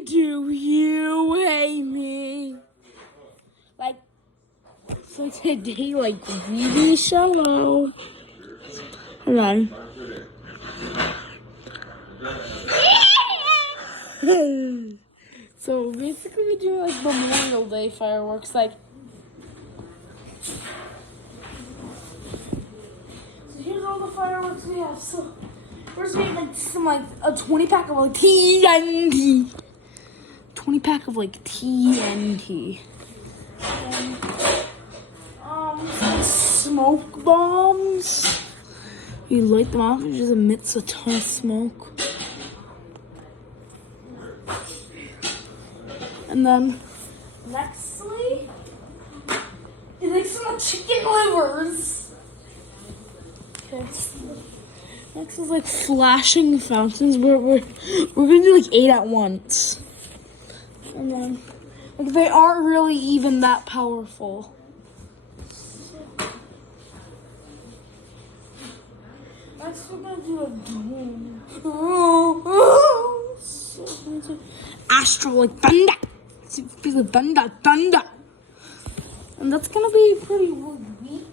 do you hate me? Like, so today, like, really shallow. Hold on. So basically we do like Memorial Day fireworks, like. So here's all the fireworks we have. So first we have like a 20-pack of like TNT. 20-pack of like TNT. And, some smoke bombs. You light them off, it just emits a ton of smoke. And then, nextly, is like some chicken livers. Okay. Next is like flashing fountains. We're gonna do like 8 at once. And then, like they aren't really even that powerful. Next we're gonna do a boom. Astral like thunder. Feel the thunder. And that's gonna be pretty weak.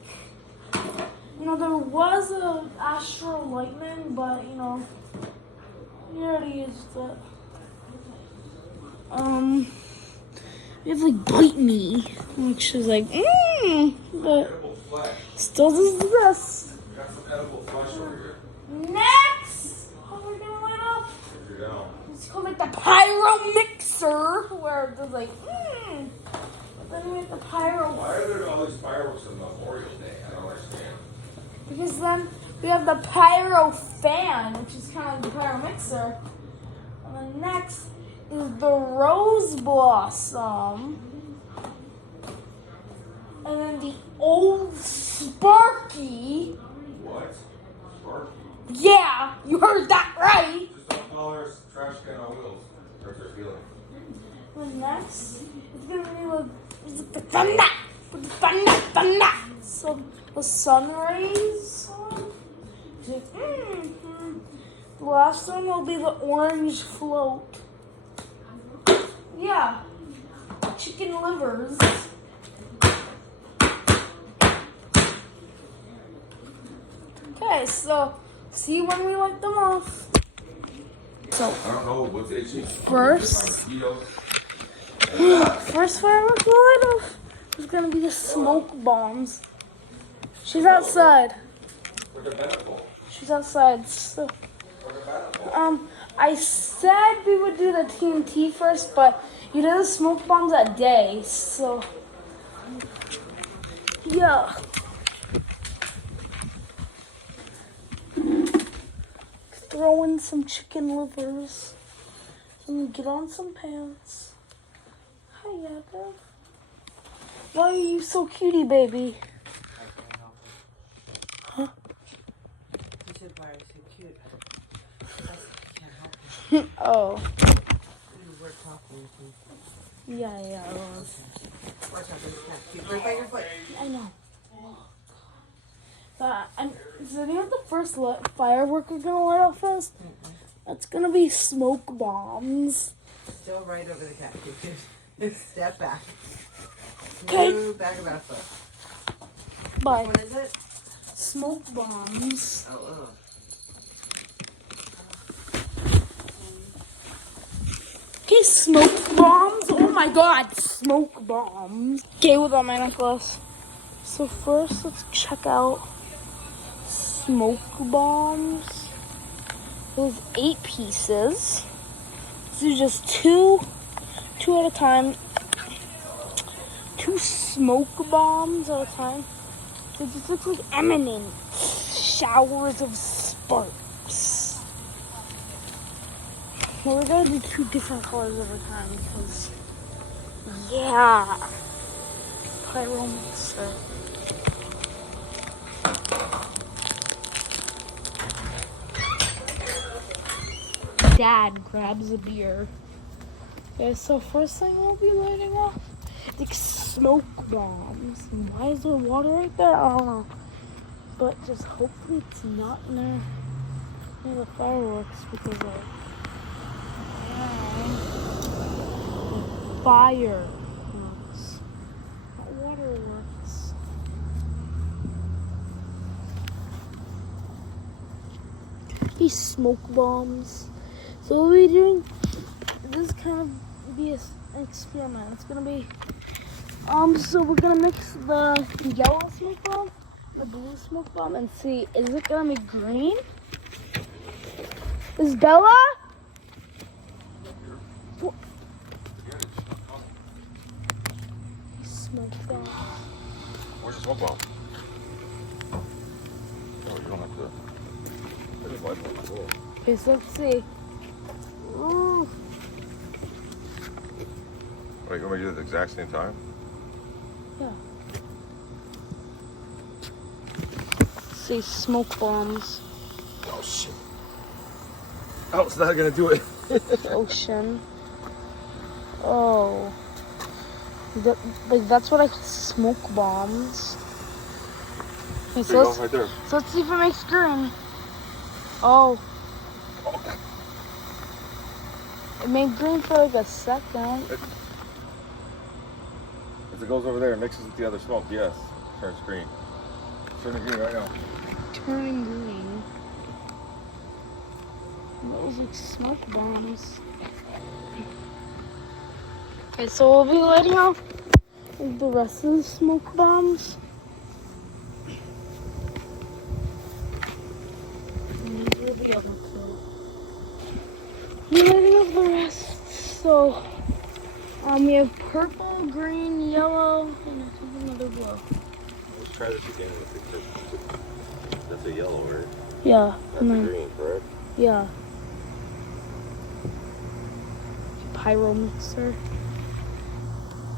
You know, there was a astral lightning, but you know, we already used it. You have to like bite me, which is like, but still does the best. Next, what we're gonna light up? It's called like the pyro mixer, where it does like, Then we have the pyro. Why are there all these fireworks on Memorial Day? I don't understand. Because then we have the pyro fan, which is kind of like the pyro mixer. And then next is the rose blossom. And then the old Sparky. What? Sparky? Yeah, you heard that right. Just don't call her a trash can on wheels. Hurts her feelings. And next, it's gonna be the thunder. The thunder. So the sun rays. The last one will be the orange float. Yeah, chicken livers. Okay, so see when we light them off. So I don't know what's itching. first firework we'll light off is gonna be the smoke bombs. She's outside. She's outside. So, I said we would do the TNT first, but you did the smoke bombs that day, so yeah. Throw in some chicken livers and get on some pants. Hi, Yada. Why are you so cutie, baby? Huh? You said why are you so cute? I can't help it. Oh. You were talking to me. Yeah, I was. We're talking to you. Right by your foot. I know. So you know what the first firework we're gonna light off is? That's gonna be smoke bombs. Still right over the cat. Step back. Okay. Move back about a foot. Bye. What is it? Smoke bombs. Oh. Okay, smoke bombs. Oh my god, smoke bombs. Okay, without my necklace. So first, let's check out smoke bombs. There's 8 pieces. So just two at a time. 2 smoke bombs at a time. It just looks like eminent showers of sparks. Well, we're gonna do 2 different colors at a time because, yeah, pyro mixer. Dad grabs a beer. Okay, so first thing we'll be lighting off, like smoke bombs. And why is there water right there? I don't know. But just hopefully it's not near the fireworks because fireworks. Not waterworks. These smoke bombs. So we'll be doing, this is kind of be an experiment. It's gonna be, so we're gonna mix the yellow smoke bomb, the blue smoke bomb, and see, is it gonna be green? Is Bella? What? Smoke bomb. Where's the smoke bomb? Oh, you don't have to. I just like it. Cool. Okay, so let's see. Ooh. Wait, you want me to do it at the exact same time? Yeah. Let's see, smoke bombs. Oh, shit. Oh, it's not gonna do it. Ocean. Oh. That's what I call smoke bombs. Okay, There you go, right there. so let's see if it makes green. Oh. It made green for like a second. If it goes over there and mixes with the other smoke, yes, turns green. Turning green right now. Turning green. Those like smoke bombs. Okay, so we'll be lighting off the rest of the smoke bombs. And these will be other two. We're lighting off the rest. So we have purple, green, yellow, and I think another blue. Let's try this again with the purple. That's a yellow, right? Yeah. That's and a then, green, correct? yeah. Pyro mixer.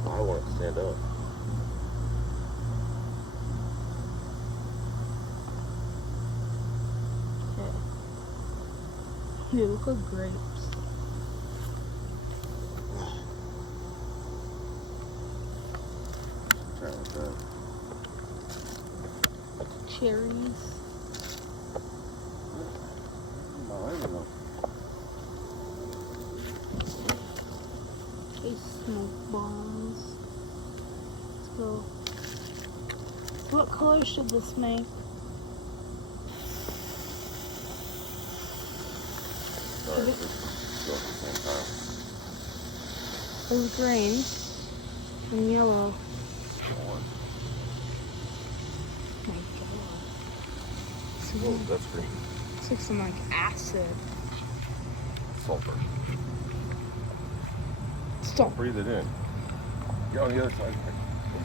I want it to stand up. They look like grapes. Try it like that. Cherries. No, I don't know. Okay, smoke bombs. Let's go. So what color should this make? Sorry, let's go at the same time. There's green and yellow. One. Oh my god. So Oh, that's green. it's like some like acid. Sulfur. Stop. Breathe it in. Get on the other side.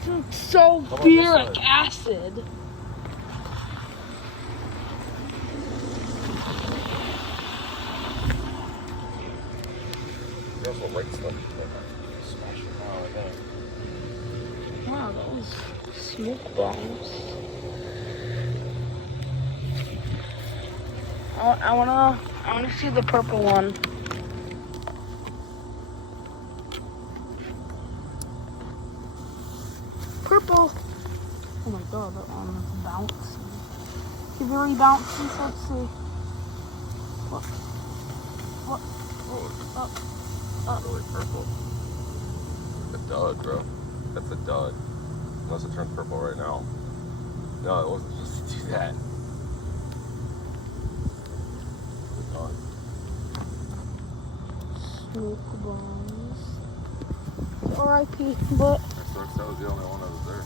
It looks so Come on big this like side. acid. You also like stuff. Smash it now like that. Wow, that was smoke bombs. I wanna see the purple one. Purple. Oh my god, that one is bouncy. It's really bouncy, so let's see. What? Oh, really purple. A dud, bro. That's a dud. Unless it turns purple right now. No, it wasn't supposed to do that. It's done. Smoke bombs. R.I.P. But That was the only one that was there.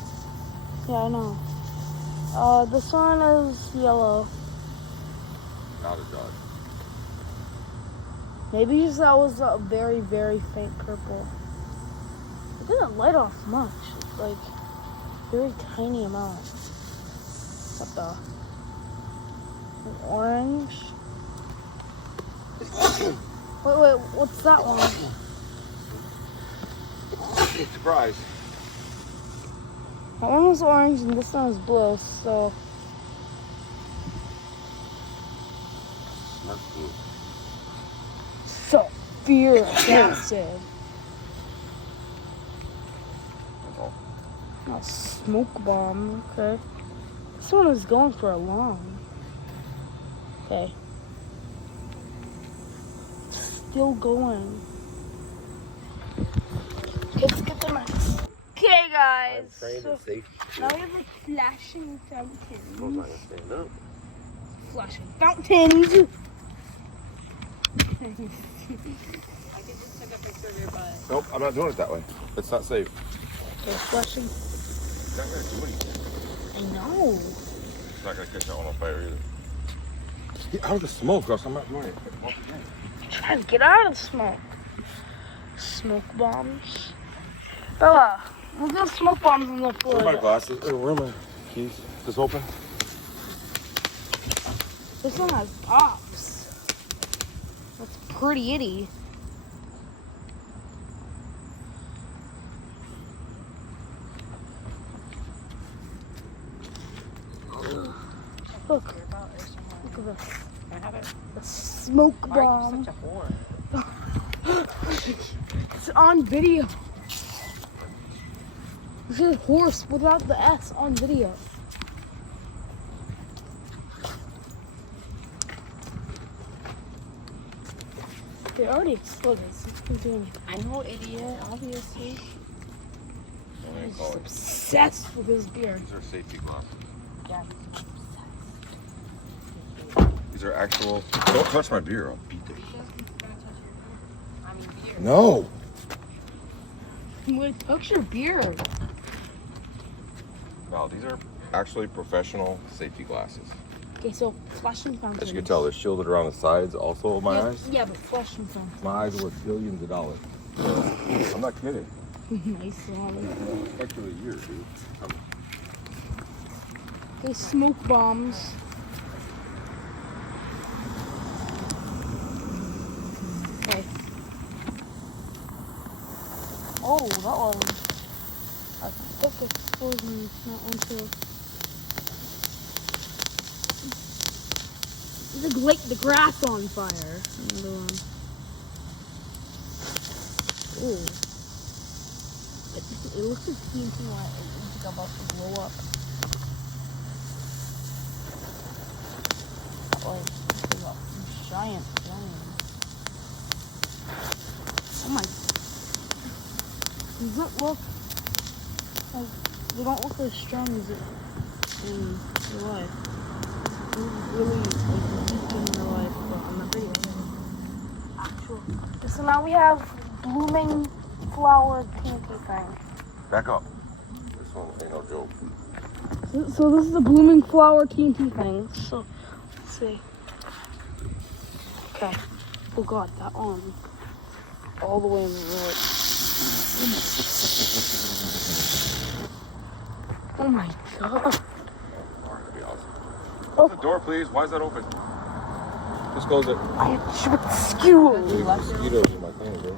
yeah, I know. This one is yellow. Not a dud. Maybe just that was a very, very faint purple. It didn't light off much. It's like very tiny amount. What the? An orange. Wait, what's that one? Surprise. That one was orange and this one was blue, so That's blue. sulfuric acid. That's all. A smoke bomb, okay. This one is going for a long. Okay. Still going. guys. trained So in safety. now we have like flashing fountains. I was not gonna stand up. Flashing fountains. I could just take a picture of your butt. Nope, I'm not doing it that way. It's not safe. Okay, flashing. It's not gonna do anything. I know. It's not gonna catch that one on fire either. Just get out of the smoke, Gus. I'm not doing it. Once again. Trying to get out of the smoke. Smoke bombs. Bella, look at the smoke bombs on the floor. Where are my glasses? Where are my keys? Is this open? This one has pops. That's pretty itty. Look. Look at this. Can I have it? The smoke Why are bomb. you such a whore? It's on video. This is horse without the S on video. They already exploded. So it's been doing it. I know, idiot, obviously. He's just obsessed with his beer. These are safety glasses. Yeah. These are actual. Don't touch my beer. I'll beat the. I mean, beer. No. I'm gonna touch your beer. No, these are actually professional safety glasses. Okay, so flashing fountains. As you can tell, they're shielded around the sides also of my yeah, eyes. Yeah, but flashing fountains. My eyes are worth billions of dollars. I'm not kidding. Nice one. Actually, a year, dude. Okay, smoke bombs. Okay. Oh, that was a thick explosion. Not onto. It's like light the grass on fire. Another one. Ooh. It looks like TNT light. It's like about to blow up. Oh, it's like a giant flame. Oh my. These don't look like, they don't look as strong as it in real life. They're really like weak in real life, but on the video, actual. So now we have blooming flower TNT thing. Back up. This one ain't no joke. So this is the blooming flower TNT thing. So let's see. Okay. Oh god, that one. All the way in the right. Oh my god. That'd be awesome. Close the door, please. Why is that open? Just close it. I should skew. Mosquitoes in my thing, bro.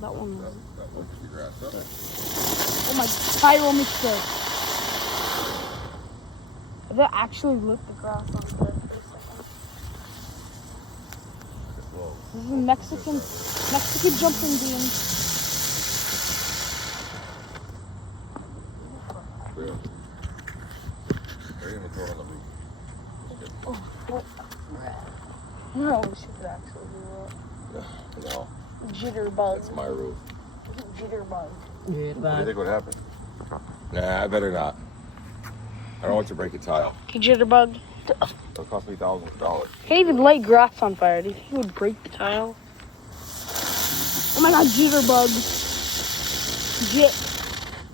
That one was. That looks the grass up. Oh my pyro mixer. That actually lit the grass on fire for a second. Whoa. This is a Mexican jumping beam. Real. They're even throwing on the roof. Oh, what? No, we should actually do No, that. Jitterbug. that's my roof. Jitterbug. What do you think would happen? Nah, I better not. I don't want you to break a tile. Hey, Jitterbug. It'll cost me thousands of dollars. Can't even light grass on fire. Do you think he would break the tile? Oh my god, Jitterbug. Jit.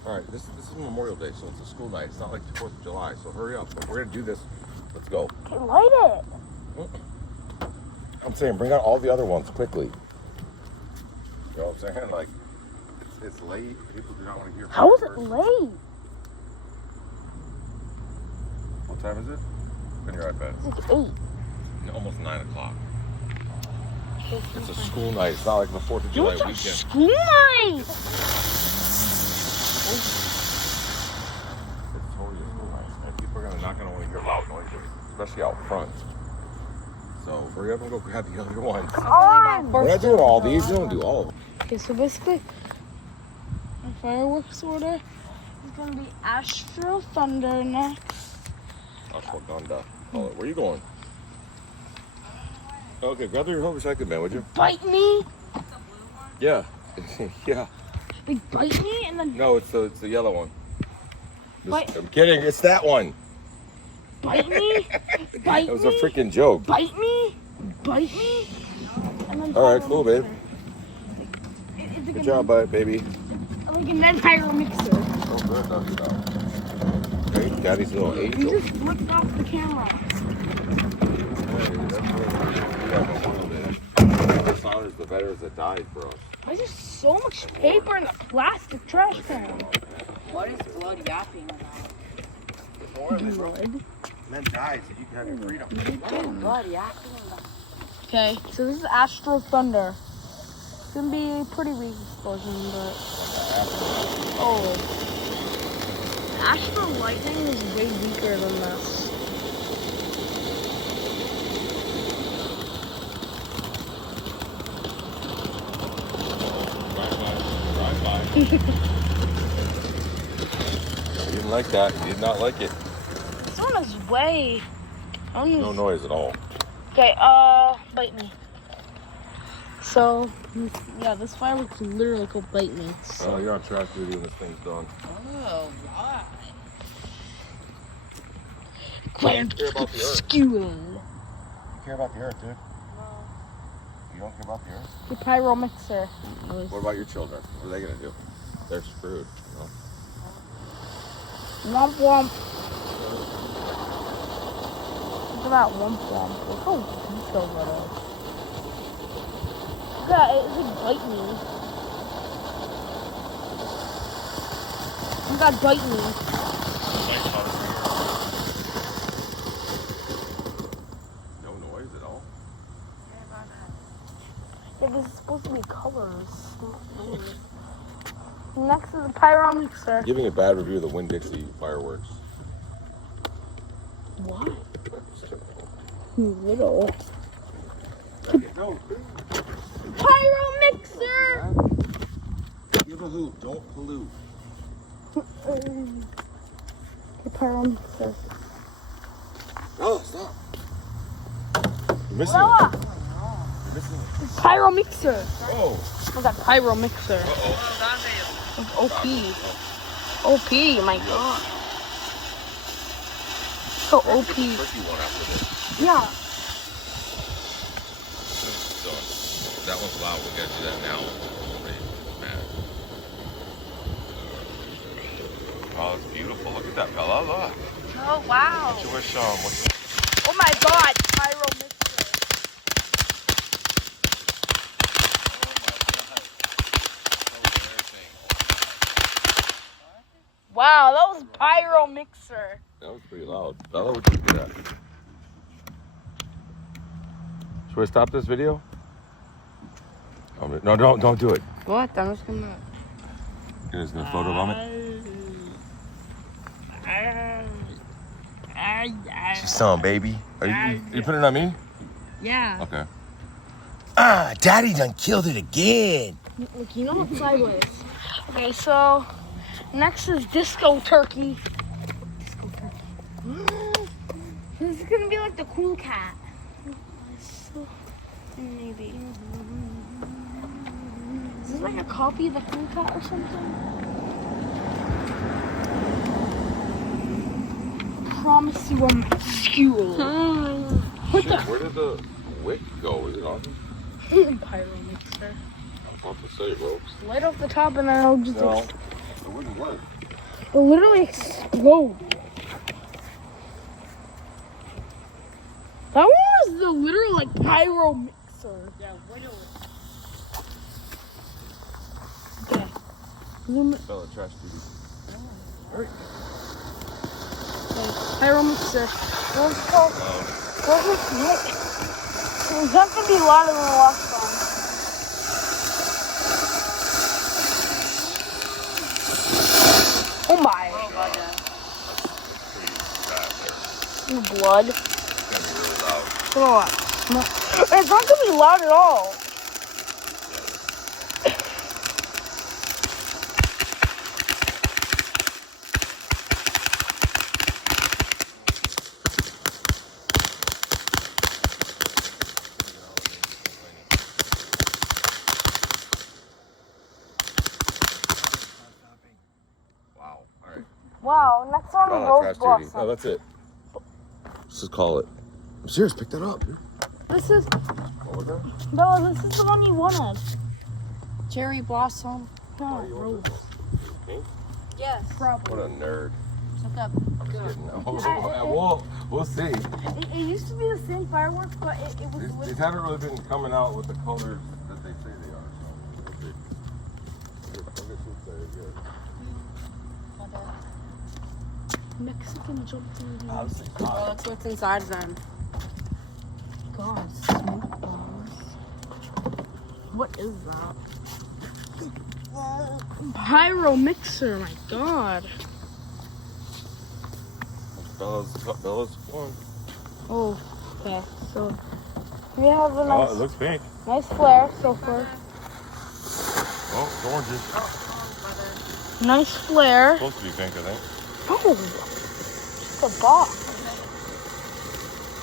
Alright, this is Memorial Day, so it's a school night. It's not like the 4th of July, so hurry up. If we're gonna do this, let's go. Okay, light it. I'm saying bring out all the other ones quickly. You know what I'm saying? Like, it's late. People do not want to hear How is it fireworks. late? What time is it? On your iPad. It's like 8. Almost 9 o'clock. It's a school night. It's not like the 4th of July It's a weekend. school night. It's totally a school night. And people are not going to want to hear loud noises, especially out front. So hurry up and go grab the other ones. On. We're not doing all these. You don't do all of them. Okay, so basically, our fireworks order is going to be Astro Thunder next. Ashwagandha. Call it. Where are you going? Okay, grab your home recycling bin, would you? Bite me. Yeah. Yeah. They bite me and then No, it's the yellow one. Bite. I'm kidding. It's that one. bite me. Bite That was me. a freaking joke. Bite me. Bite me. And then All right, pyro cool, mixer. babe. It's like Good job, baby. Like and then pyro mixer. Oh, good. No, you know. Okay, Daddy's little You angel. just flipped off the camera. The sons, the veterans that died for us. Why is there so much paper in the plastic trash can? What is blood yapping about? Blood. Men died so you can have your freedom. What is blood yapping about? Okay, so this is Astro Thunder. It's gonna be a pretty weak explosion, but oh, Astro Lightning is way weaker than this. You didn't like that. You did not like it. This one is way. No noise at all. Okay, bite me. So, yeah, this fireworks literally could bite me. So. Oh, you're on track video when this thing's done. Oh, why? Grand care about the earth. skewer. You care about the earth, dude? You don't care about the earth? The pyro mixer. What about your children? What are they gonna do? They're screwed. You know? Womp womp. Look at that womp womp. Look how weak over it is. Look at it. It's like bite me. Look at bite me. No noise at all. Yeah, this is supposed to be colors. Next is the pyro mixer. Giving a bad review of the Winn-Dixie fireworks. What? Little. No. Pyro mixer! Give a hoot. Don't pollute. The pyro mixer. No, stop. You're missing Noah! it. You're missing it. Pyro mixer. Oh. Look at pyro mixer. Uh-oh. It's OP. OP, my god. So OP. Turkey one after this. Yeah. So, that one's loud. We gotta do that now. Somebody is mad. Oh, it's beautiful. Look at that, Bella. Look. Oh, wow. What you wish, Oh my god, pyro mixer. Wow, that was pyro mixer. That was pretty loud. Bella, what you do that? Should we stop this video? No, don't do it. What? I'm just gonna. Is there a photo moment? She's selling, baby. Are you putting it on me? Yeah. Okay. Ah, Daddy done killed it again. Look, you know it's sideways. Okay, so next is Disco Turkey. Disco Turkey. This is gonna be like the cool cat. Maybe. Is this like a copy of the cool cat or something? Promise you I'm skewer. What Shit, where did the wick go? Is it on? the pyro mixer? I was about to say, ropes. Light off the top and then it'll just No, it wouldn't work. it'll literally explode. That one was the literal like pyro mixer. Yeah, what do Okay. Zoom it. Bella, trash TV. Okay. Pyro mixer. Let's go. Where's this Nick? It's not gonna be louder than the last one. Oh my. Oh god, yeah. Blood. It's gonna be really loud. Come on. It's not gonna be loud at all. Wow, next one Oh, Rose trash Blossom. duty. No, that's it. Let's just call it. I'm serious. Pick that up, dude. This is What was that? Bella. This is the one you wanted. Cherry blossom. No, Why do you Rose. want this one? Pink? Yes. Probably. What a nerd. Suck up. I'm just kidding. We'll see. It used to be the same fireworks, but it was with These haven't really been coming out with the colors that they say they are. So we'll see. I'll get some excited, good. Mexican jump through. Oh, that's what's inside of them. God, smoke bombs. What is that? Pyro mixer, my God. Bella's one. Oh, okay. So we have a Oh, nice, it looks pink. nice flare so far. Oh, it's oranges. Nice flare. Supposed to be pink, I think. Oh, just a box.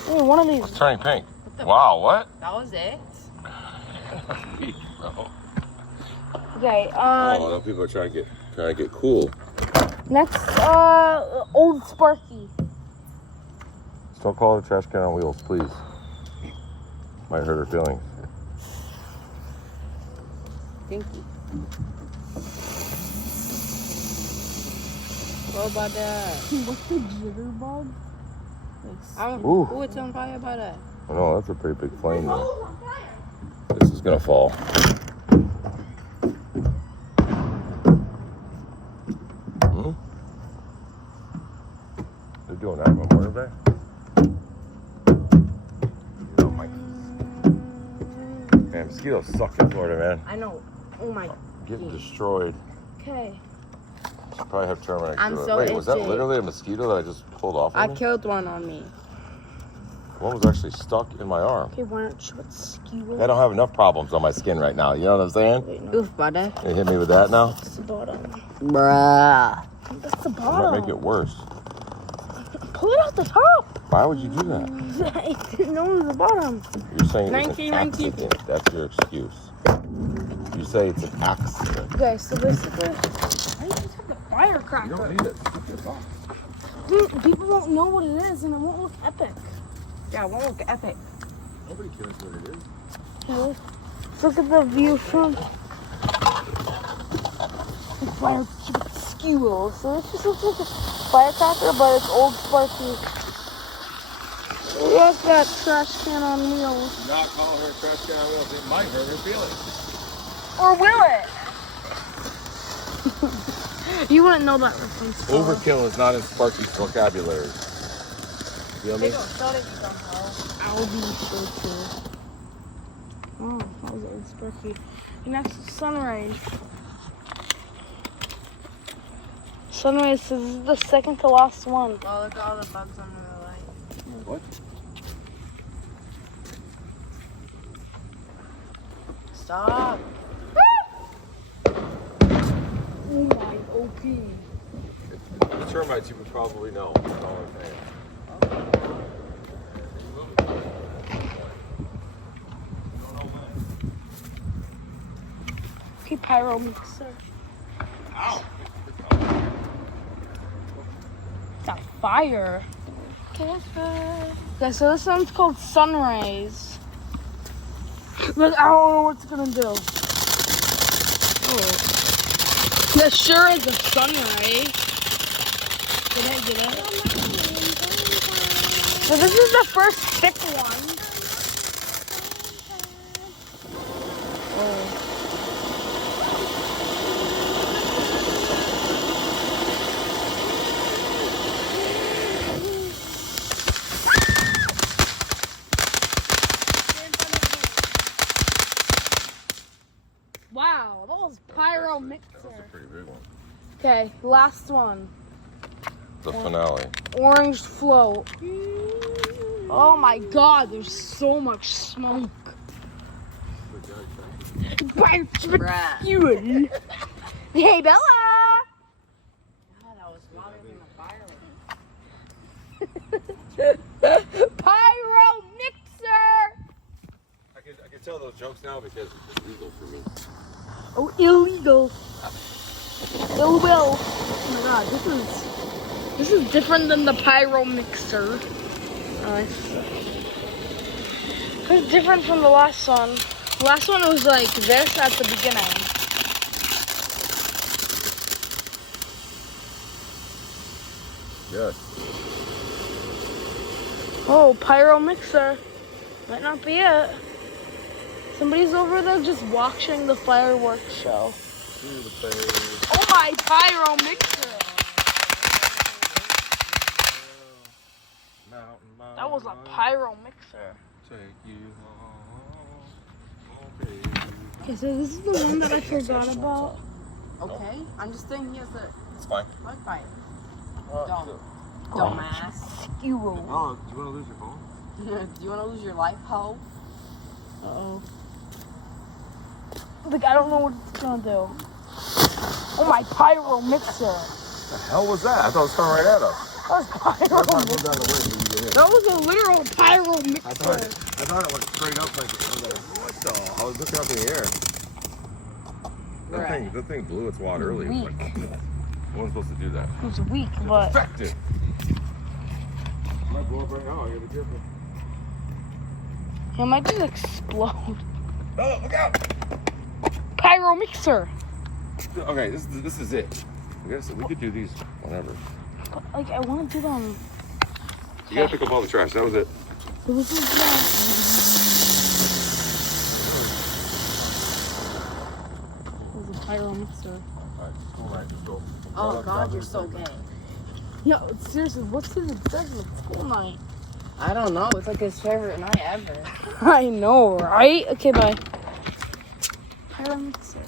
Hey, one of these. It's turning pink. Wow, what? That was it? Bro. Okay. Oh, no, people are trying to get cool. Next, Old Sparky. Don't call it a trash can on wheels, please. Might hurt her feelings. Thank you. What about that? What's the jitterbug? Ooh. Ooh, it's on fire about that. Oh, no, that's a pretty big flame there. This is gonna fall. They're doing that on Memorial Day? Oh, my. Man, mosquitoes suck in Florida, man. I know. Oh my. Getting destroyed. Okay. Should probably have termites I'm do it. so Wait, was that itchy. literally a mosquito that I just pulled off I of me? killed one on me. One was actually stuck in my arm. Okay, why don't you skewer? I don't have enough problems on my skin right now. You know what I'm saying? Wait, no, Oof, buddy. You hit me with that now? that's the bottom. Bruh. That's the It might bottom. make it worse. Pull it off the top. Why would you do that? I didn't know it was the bottom. You're saying it's 19, an 19. accident. That's your excuse. You say it's an accident. Okay, so basically, I just have the firecracker. need it. People won't know what it is, and it won't look epic. Yeah, one look epic. Nobody cares what it is. Okay, let's look at the view from the fire skewer. So this just looks like a firecracker, but it's Old Sparky. Look at that trash can on wheels. Not call her a trash can on wheels. It might hurt her feelings. Or will it? You wouldn't know that reference. Overkill is not in Sparky's vocabulary. Feel me? I'll be so cool. Oh, that was Old Sparky. Next, Sunrise. Sunrise, this is the second to last one. Oh, look at all the bugs on the light. What? Stop. Oh my OP. The termites you would probably know. That's all I'm saying. Okay, pyro mixer. Ow! It's a fire. Okay, so this one's called Sunrise. Look, I don't know what it's gonna do. Oh. That sure is a sunrise. Get it? So this is the first thick one. Oh. Wow, that was pyro mixer. That was a pretty big one. Okay, last one. The finale. Orange float. Oh my God, there's so much smoke. Bruh. Hey, Bella. God, that was louder than the fire. Pyro mixer. I can tell those jokes now because it's legal for me. Oh, illegal. Ill will. Oh my God, this is This is different than the pyro mixer. It's different from the last one. The last one was like this at the beginning. Yes. Oh, pyro mixer. Might not be it. Somebody's over there just watching the fireworks show. See the face. Oh my pyro mixer. Mountain, That was a pyro mixer. Take you home. Oh, baby. Okay, so this is the one that I forgot about. Okay, I'm just saying he has a It's fine. bug bite. Uh, Don't. Dumbass. You. Oh, do you want to lose your phone? Do you want to lose your life, hoe? Uh-oh. Like, I don't know what it's gonna do. Oh my pyro mixer. What the hell was that? I thought it was coming right at us. That was pyro mixer. Down the way so you get hit. That was a literal pyro mixer. I thought it went straight up like, what the? I was looking up in the air. That thing blew its wad early. It was like, no one's supposed to do that. It was weak, but Effective. Might blow up right now. You gotta be careful. it might just explode. Oh, look out! Pyro mixer. Okay, this is it. I guess we could do these whenever. But, like, I want to do them. You gotta pick up all the trash. That was it. So this is This is a pyro mixer. Alright, just go right. Just go. Oh God, you're so gay. Yo, seriously, what's his obsession with school night? I don't know. It's like his favorite night ever. I know, right? Okay, bye. Pyro mixer.